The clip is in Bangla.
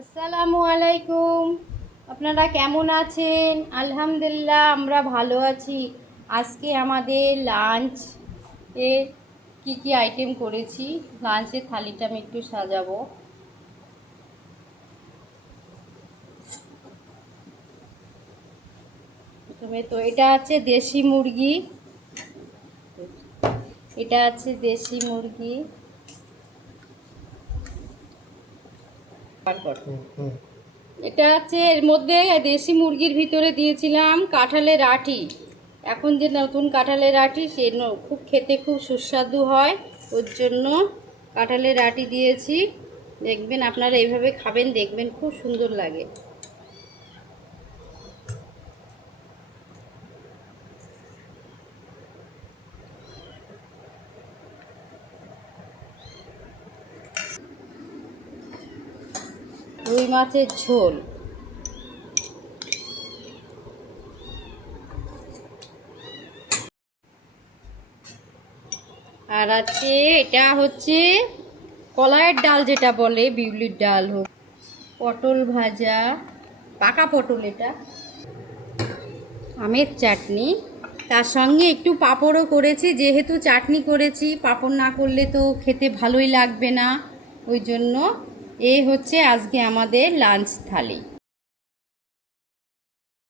আসসালামু আলাইকুম। আপনারা কেমন আছেন? আলহামদুলিল্লাহ আমরা ভালো আছি। আজকে আমাদের লাঞ্চে কি কি আইটেম করেছি, লাঞ্চের থালিটা আমি একটু সাজাবো। প্রথমে তো এটা আছে দেশি মুরগি, এটা আছে দেশি মুরগি। এটা আছে, এর মধ্যে দেশি মুরগির ভিতরে দিয়েছিলাম কাঁঠালের আঁটি। এখন যে নতুন কাঁঠালের আঁটি সে খুব খেতে খুব সুস্বাদু হয়, ওর জন্য কাঁঠালের আঁটি দিয়েছি। দেখবেন আপনারা এইভাবে খাবেন, দেখবেন খুব সুন্দর লাগে। রুই মাছের ঝোল, আর আছে এটা হচ্ছে কলাইয়ের ডাল, যেটা বলে বিউলির ডাল হোক, পটল ভাজা, পাকা পটল, এটা আমের চাটনি, তার সঙ্গে একটু পাঁপড়ও করেছি। যেহেতু চাটনি করেছি, পাঁপড় না করলে তো খেতে ভালোই লাগবে না, ওই জন্য এই হচ্ছে আজকে আমাদের লাঞ্চ থালি।